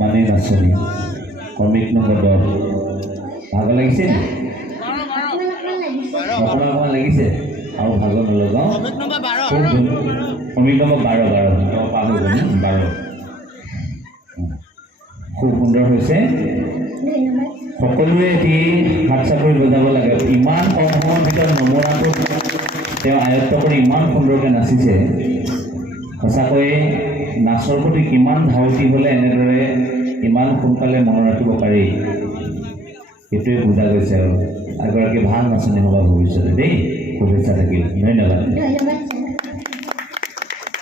মানে নাচনী comic number 10 ভাগ লাগিছে অকণমান লাগিছে আৰু ভাগ নলগাওঁ কমিক নম্বৰ 12 পাহৰি গ'লো 12 খুব সুন্দৰ হৈছে সকলোৱে এটি হাত চাপৰি বজাব লাগে ইমান কম সময়ৰ ভিতৰত নমৰাটো তেওঁ আয়ত্ত কৰি ইমান সুন্দৰকৈ নাচিছে সঁচাকৈ নাচৰ প্ৰতি কিমান ধাউতি হ'লে এনেদৰে ইমান সোনকালে মনত ৰাখিব পাৰি সেইটোৱে বুজা গৈছে আৰু এগৰাকী ভাল নাচনী হ'ব ভৱিষ্যতে দেই শুভেচ্ছা থাকিল ধন্যবাদ।